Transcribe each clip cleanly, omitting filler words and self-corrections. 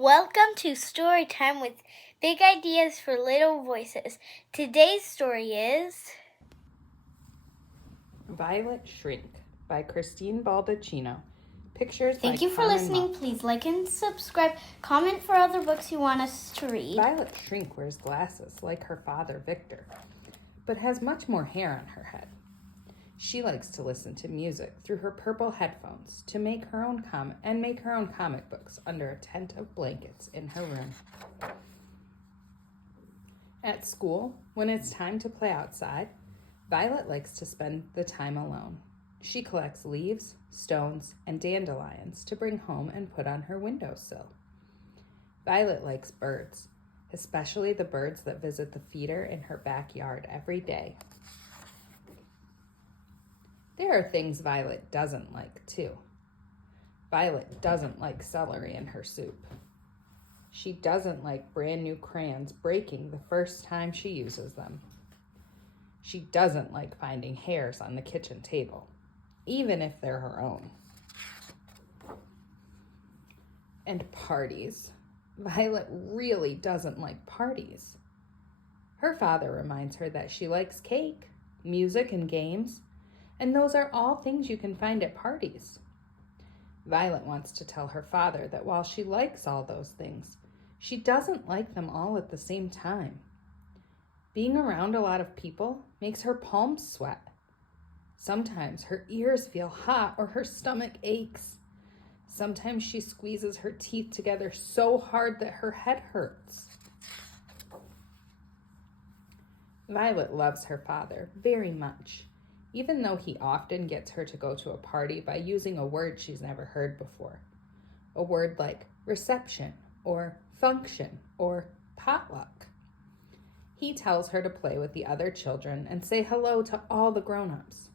Welcome to Story Time with Big Ideas for Little Voices. Today's story is Violet Shrink by Christine Baldacchino. Pictures by Thank you for Carmen listening. Mok. Please like and subscribe. Comment for other books you want us to read. Violet Shrink wears glasses like her father Victor, but has much more hair on her head. She likes to listen to music through her purple headphones to make her own comic books under a tent of blankets in her room. At school, when it's time to play outside, Violet likes to spend the time alone. She collects leaves, stones, and dandelions to bring home and put on her windowsill. Violet likes birds, especially the birds that visit the feeder in her backyard every day. There are things Violet doesn't like, too. Violet doesn't like celery in her soup. She doesn't like brand new crayons breaking the first time she uses them. She doesn't like finding hairs on the kitchen table, even if they're her own. And parties. Violet really doesn't like parties. Her father reminds her that she likes cake, music, and games, and those are all things you can find at parties. Violet wants to tell her father that while she likes all those things, she doesn't like them all at the same time. Being around a lot of people makes her palms sweat. Sometimes her ears feel hot or her stomach aches. Sometimes she squeezes her teeth together so hard that her head hurts. Violet loves her father very much, even though he often gets her to go to a party by using a word she's never heard before. A word like reception or function or potluck. He tells her to play with the other children and say hello to all the grown-ups.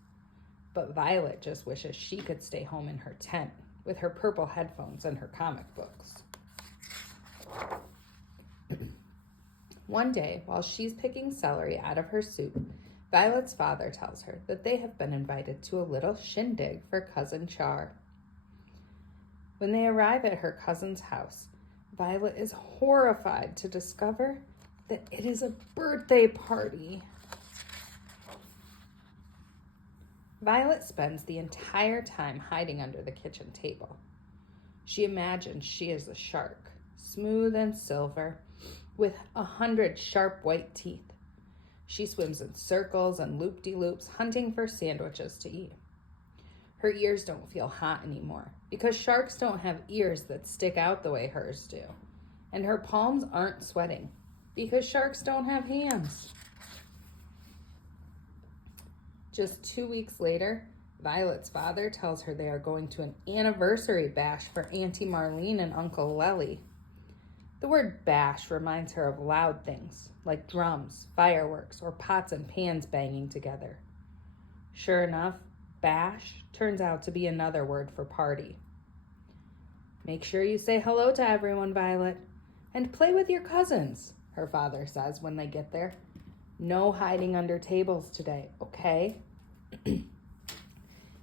But Violet just wishes she could stay home in her tent with her purple headphones and her comic books. One day, while she's picking celery out of her soup, Violet's father tells her that they have been invited to a little shindig for cousin Char. When they arrive at her cousin's house, Violet is horrified to discover that it is a birthday party. Violet spends the entire time hiding under the kitchen table. She imagines she is a shark, smooth and silver, with 100 sharp white teeth. She swims in circles and loop-de-loops, hunting for sandwiches to eat. Her ears don't feel hot anymore because sharks don't have ears that stick out the way hers do. And her palms aren't sweating because sharks don't have hands. Just 2 weeks later, Violet's father tells her they are going to an anniversary bash for Auntie Marlene and Uncle Leli. The word bash reminds her of loud things, like drums, fireworks, or pots and pans banging together. Sure enough, bash turns out to be another word for party. Make sure you say hello to everyone, Violet, and play with your cousins, her father says when they get there. No hiding under tables today, okay?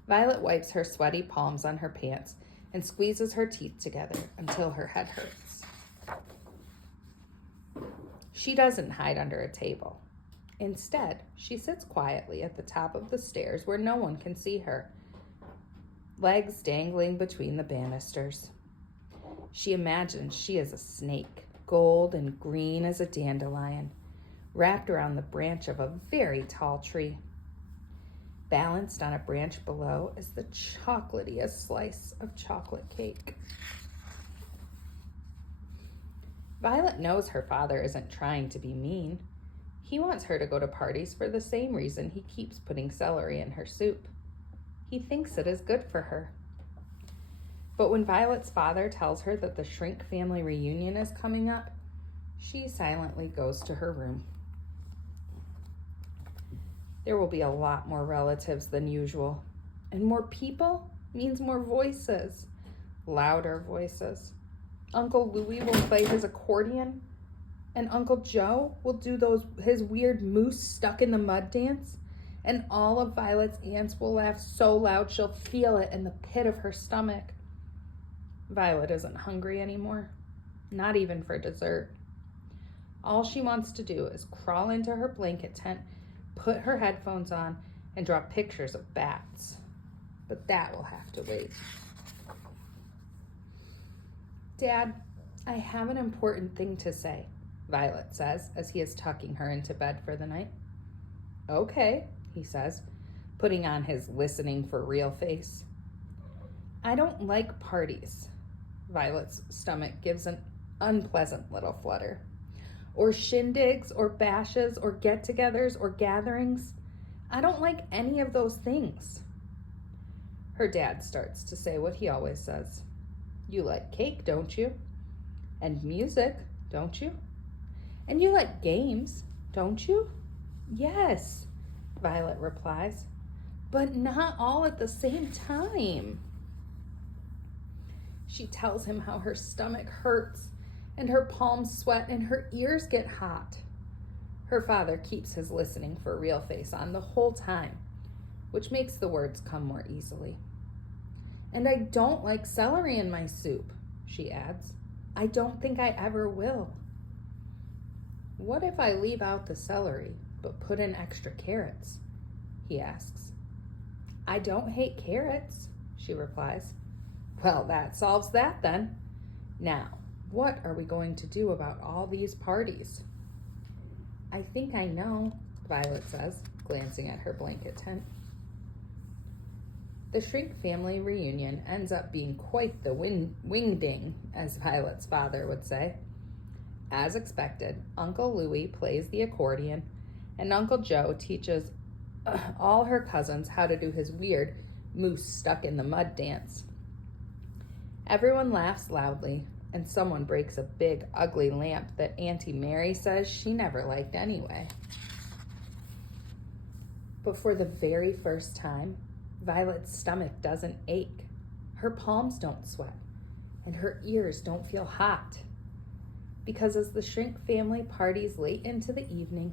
Violet wipes her sweaty palms on her pants and squeezes her teeth together until her head hurts. She doesn't hide under a table. Instead, she sits quietly at the top of the stairs where no one can see her, legs dangling between the banisters. She imagines she is a snake, gold and green as a dandelion, wrapped around the branch of a very tall tree. Balanced on a branch below is the chocolatiest slice of chocolate cake. Violet knows her father isn't trying to be mean. He wants her to go to parties for the same reason he keeps putting celery in her soup. He thinks it is good for her. But when Violet's father tells her that the Shrink family reunion is coming up, she silently goes to her room. There will be a lot more relatives than usual, and more people means more voices, louder voices. Uncle Louie will play his accordion, and Uncle Joe will do his weird moose stuck in the mud dance, and all of Violet's aunts will laugh so loud she'll feel it in the pit of her stomach. Violet isn't hungry anymore. not even for dessert. All she wants to do is crawl into her blanket tent, put her headphones on, and draw pictures of bats. But that will have to wait. Dad, I have an important thing to say, Violet says as he is tucking her into bed for the night. Okay, he says, putting on his listening for real face. I don't like parties. Violet's stomach gives an unpleasant little flutter. Or shindigs, or bashes, or get-togethers, or gatherings. I don't like any of those things. Her dad starts to say what he always says. You like cake, don't you? And music, don't you? And you like games, don't you? Yes, Violet replies, but not all at the same time. She tells him how her stomach hurts and her palms sweat and her ears get hot. Her father keeps his listening for real face on the whole time, which makes the words come more easily. And I don't like celery in my soup, she adds. I don't think I ever will. What if I leave out the celery but put in extra carrots? He asks. I don't hate carrots, she replies. Well, that solves that then. Now, what are we going to do about all these parties? I think I know, Violet says, glancing at her blanket tent. The Shrink family reunion ends up being quite the wingding, as Violet's father would say. As expected, Uncle Louie plays the accordion, and Uncle Joe teaches all her cousins how to do his weird moose stuck in the mud dance. Everyone laughs loudly, and someone breaks a big, ugly lamp that Auntie Mary says she never liked anyway. But for the very first time, Violet's stomach doesn't ache, her palms don't sweat, and her ears don't feel hot. Because as the Shrink family parties late into the evening,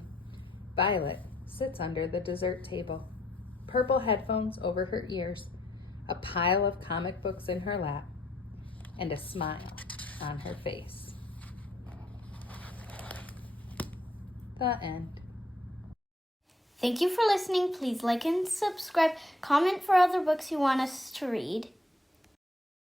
Violet sits under the dessert table, purple headphones over her ears, a pile of comic books in her lap, and a smile on her face. The end. Thank you for listening. Please like and subscribe. Comment for other books you want us to read.